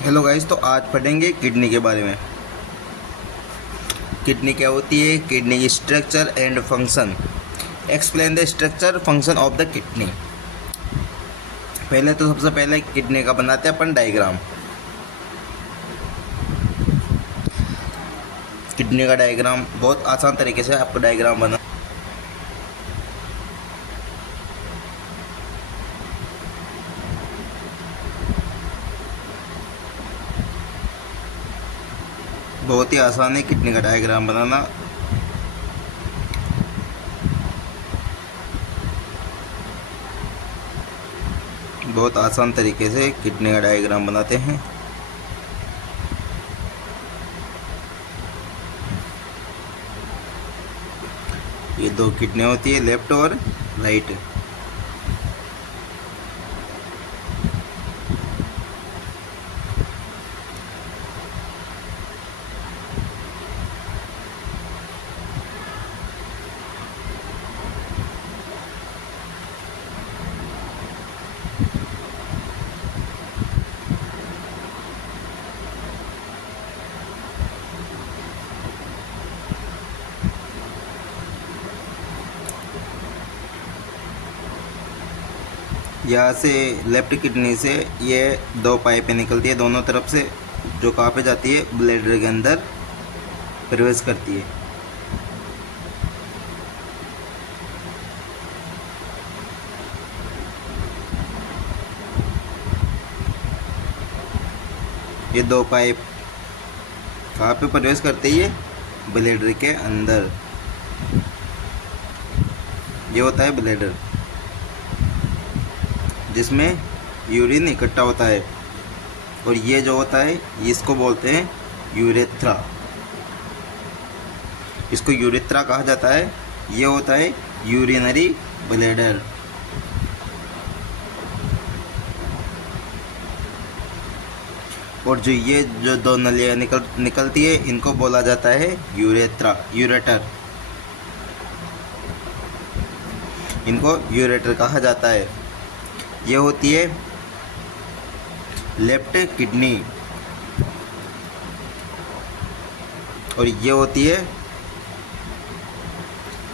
Hello guys, तो आज पढ़ेंगे किडनी के बारे में। किडनी क्या होती है, किडनी की structure and function. Explain the structure function of the kidney. पहले तो सबसे पहले किडनी का बनाते हैं अपन डायग्राम। किडनी का डायग्राम बहुत आसान तरीके से आपको डायग्राम बना बहुत ही आसान है किडनी का डायग्राम बनाना। बहुत आसान तरीके से किडनी का डायग्राम बनाते हैं। ये दो किडनी होती है, लेफ्ट और राइट। यहाँ से लेफ्ट किडनी से ये दो पाइपें निकलती है दोनों तरफ से, जो कहाँ पे जाती है, ब्लैडर के अंदर प्रवेश करती है। ये दो पाइप कहाँ पे प्रवेश करती है, ब्लैडर के अंदर। ये होता है ब्लैडर, जिसमें यूरिन इकट्ठा होता है। और ये जो होता है इसको बोलते हैं यूरेथ्रा। इसको यूरेथ्रा कहा जाता है। ये होता है यूरिनरी ब्लैडर। और जो दो नलियाँ निकलती है, इनको बोला जाता है यूरेथ्रा, यूरेटर। इनको यूरेटर कहा जाता है। ये होती है लेफ्ट किडनी और ये होती है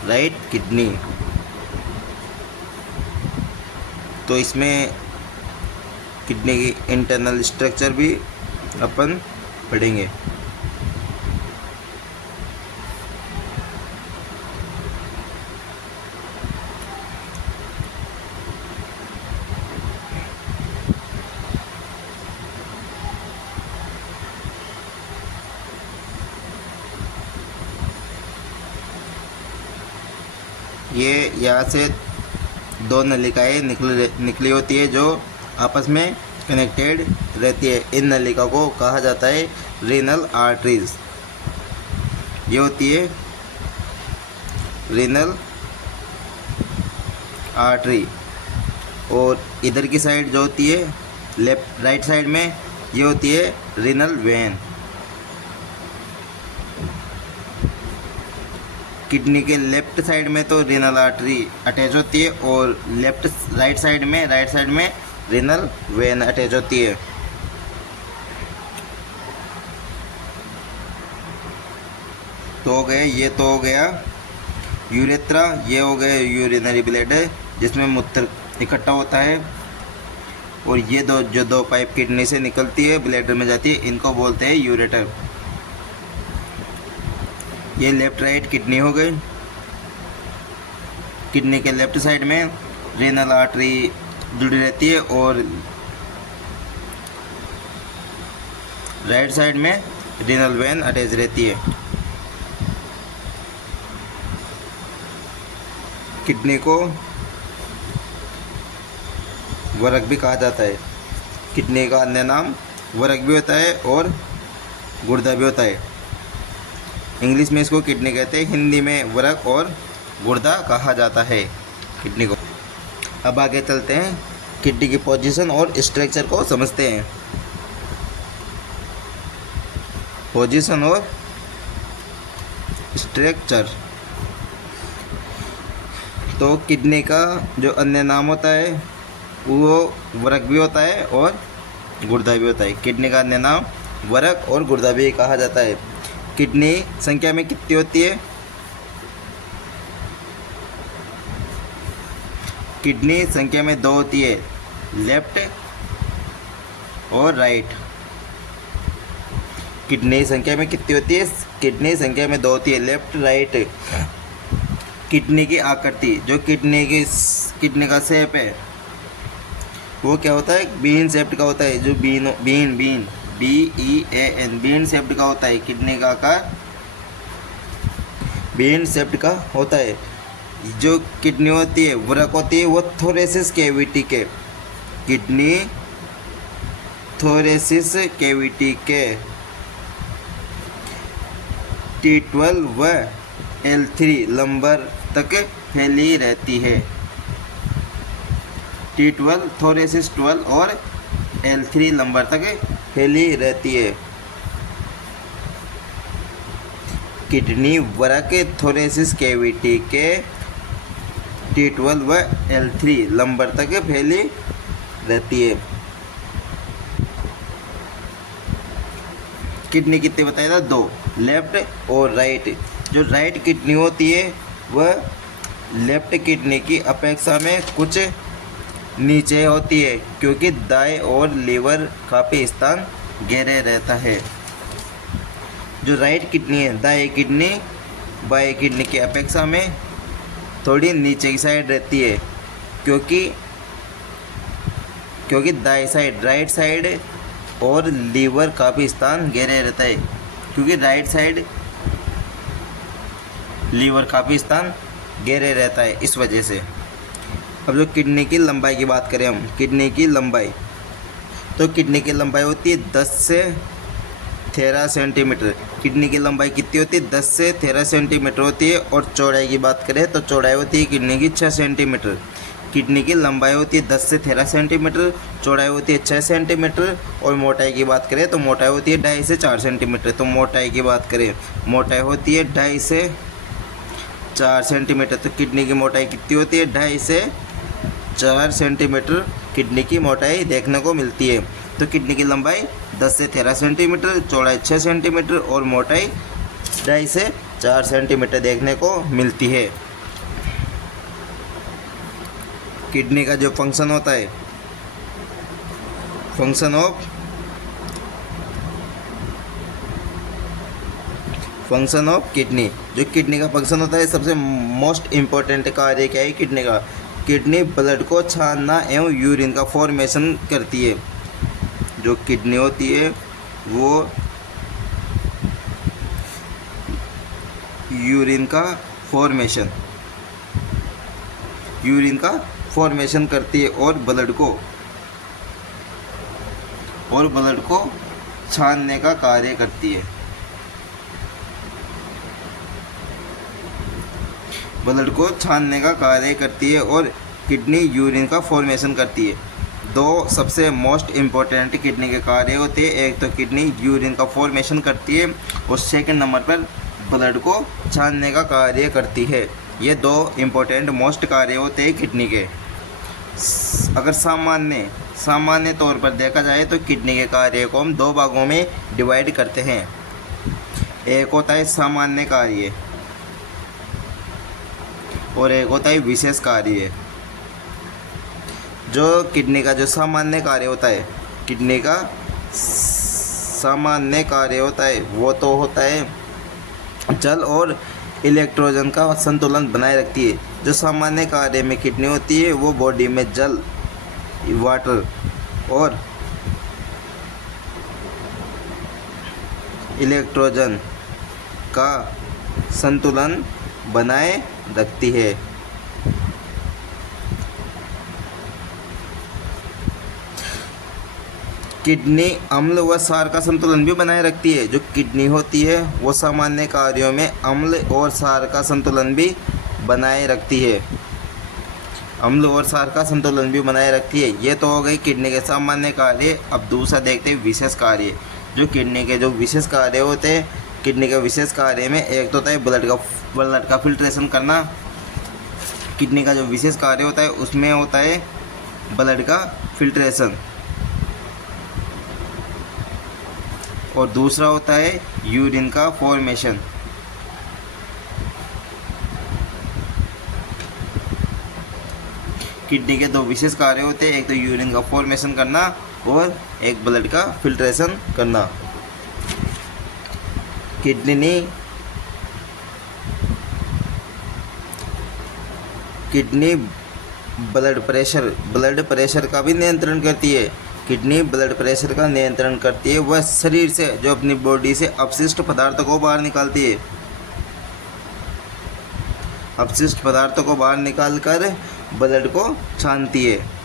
राइट किडनी। तो इसमें किडनी की इंटरनल स्ट्रक्चर भी अपन पढ़ेंगे। ये यहाँ से दो नलिकाएँ निकली होती है, जो आपस में कनेक्टेड रहती है। इन नलिका को कहा जाता है रीनल आर्टरीज। ये होती है रीनल आर्टरी। और इधर की साइड जो होती है लेफ्ट राइट साइड में, ये होती है रीनल वेन। किडनी के लेफ्ट साइड में तो रीनल आर्टरी अटैच होती है, और राइट साइड में रीनल वेन अटैच होती है। तो हो गए, ये तो हो गया यूरेथ्रा। ये हो गए यूरिनरी ब्लैडर, जिसमें मूत्र इकट्ठा होता है। और ये दो पाइप किडनी से निकलती है, ब्लैडर में जाती है, इनको बोलते हैं यूरेटर। ये लेफ्ट राइट किडनी हो गई। किडनी के लेफ्ट साइड में रीनल आर्टरी जुड़ी रहती है, और राइट साइड में रीनल वेन अटैच रहती है। किडनी को वरक भी कहा जाता है। किडनी का अन्य नाम वरक भी होता है और गुर्दा भी होता है। इंग्लिश में इसको किडनी कहते हैं, हिंदी में वरक और गुर्दा कहा जाता है किडनी को। अब आगे चलते हैं, किडनी की पोजीशन और स्ट्रक्चर को समझते हैं। पोजीशन और स्ट्रक्चर। तो किडनी का जो अन्य नाम होता है वो वरक भी होता है और गुर्दा भी होता है। किडनी का अन्य नाम वरक और गुर्दा भी कहा जाता है। किडनी संख्या में कितनी होती है? किडनी संख्या में 2 होती है, लेफ्ट और राइट। किडनी संख्या में कितनी होती है? किडनी संख्या में 2 होती है, लेफ्ट राइट। किडनी की आकृति, जो किडनी का शेप है वो क्या होता है? बीन शेप्ड का होता है। जो बीन BEAN बीन शेप्ड का होता है। किडनी का आकार बीन शेप्ड का होता है। जो किडनी होती है वृक्क होती है वो थोरेसिस कैविटी के, किडनी थोरेसिस कैविटी के T12 व L3 लंबर तक फैली रहती है। T12 थोरेसिस 12 और L3 लंबर तक फैली रहती है। किडनी वृक्क थोरेसिस कैविटी के T12 व L3 लंबर तक फैली रहती है। किडनी कितने बताया था? 2, लेफ्ट और राइट। जो राइट किडनी होती है वह लेफ्ट किडनी की अपेक्षा में कुछ नीचे होती है, क्योंकि दाएं और लीवर काफ़ी स्थान घेरे रहता है। जो राइट किडनी है, दाएं किडनी बाएं किडनी की अपेक्षा में थोड़ी नीचे की साइड रहती है, क्योंकि दाएं साइड राइट साइड और लीवर काफ़ी स्थान घेरे रहता है, क्योंकि राइट साइड लीवर काफ़ी स्थान घेरे रहता है, इस वजह से। अब जो किडनी की लंबाई की बात करें हम, किडनी की लंबाई, तो किडनी की लंबाई होती है 10 से 13 सेंटीमीटर। किडनी की लंबाई कितनी होती है? 10 से 13 सेंटीमीटर होती है। और चौड़ाई की बात करें तो चौड़ाई होती है किडनी की 6 सेंटीमीटर। किडनी की लंबाई होती है 10 से 13 सेंटीमीटर, चौड़ाई होती है 6 सेंटीमीटर। और मोटाई की बात करें तो मोटाई होती है 2.5 से 4 सेंटीमीटर। तो मोटाई की बात करें, मोटाई होती है 2.5 से 4 सेंटीमीटर। तो किडनी की मोटाई कितनी होती है? 2.5 से 4 सेंटीमीटर किडनी की मोटाई देखने को मिलती है। तो किडनी की लंबाई 10 से 13 सेंटीमीटर, चौड़ाई 6 सेंटीमीटर और मोटाई 2.5 से 4 सेंटीमीटर देखने को मिलती है। किडनी का जो फंक्शन होता है, फंक्शन ऑफ किडनी, जो किडनी का फंक्शन होता है, सबसे मोस्ट इम्पोर्टेंट कार्य क्या है किडनी का? किडनी ब्लड को छानना एवं यूरिन का फॉर्मेशन करती है। जो किडनी होती है वो यूरिन का फॉर्मेशन करती है और ब्लड को छानने का कार्य करती है। ब्लड को छानने का कार्य करती है और किडनी यूरिन का फॉर्मेशन करती है। 2 सबसे मोस्ट इम्पोर्टेंट किडनी के कार्य होते हैं। एक तो किडनी यूरिन का फॉर्मेशन करती है और सेकंड नंबर पर ब्लड को छानने का कार्य करती है। ये 2 इम्पोर्टेंट मोस्ट कार्य होते हैं किडनी के। अगर सामान्य तौर पर देखा जाए तो किडनी के कार्य को हम 2 भागों में डिवाइड करते हैं। एक होता है सामान्य कार्य और एक होता है विशेष कार्य। जो किडनी का जो सामान्य कार्य होता है, किडनी का सामान्य कार्य होता है वो तो होता है जल और इलेक्ट्रोजन का संतुलन बनाए रखती है। जो सामान्य कार्य में किडनी होती है वो बॉडी में जल, वाटर और इलेक्ट्रोजन का संतुलन बनाए रखती है। किडनी अम्ल व क्षार का संतुलन भी बनाए रखती है। जो किडनी होती है वो सामान्य कार्यों में अम्ल और क्षार का संतुलन भी बनाए रखती है। अम्ल और क्षार का संतुलन भी बनाए रखती है। ये तो हो गई किडनी के सामान्य कार्य। अब दूसरा देखते हैं विशेष कार्य। जो किडनी के जो विशेष कार्य होते हैं, किडनी के विशेष कार्य में एक तो होता है ब्लड का फिल्ट्रेशन करना। किडनी का जो विशेष कार्य होता है उसमें होता है ब्लड का फिल्ट्रेशन। और दूसरा होता है यूरिन का फॉर्मेशन। किडनी के दो विशेष कार्य होते हैं, एक तो यूरिन का फॉर्मेशन करना और एक ब्लड का फिल्ट्रेशन करना। किडनी ब्लड प्रेशर का भी नियंत्रण करती है। किडनी ब्लड प्रेशर का नियंत्रण करती है। वह शरीर से जो अपनी बॉडी से अपशिष्ट पदार्थों को बाहर निकालती है। अपशिष्ट पदार्थों को बाहर निकाल कर ब्लड को छानती है।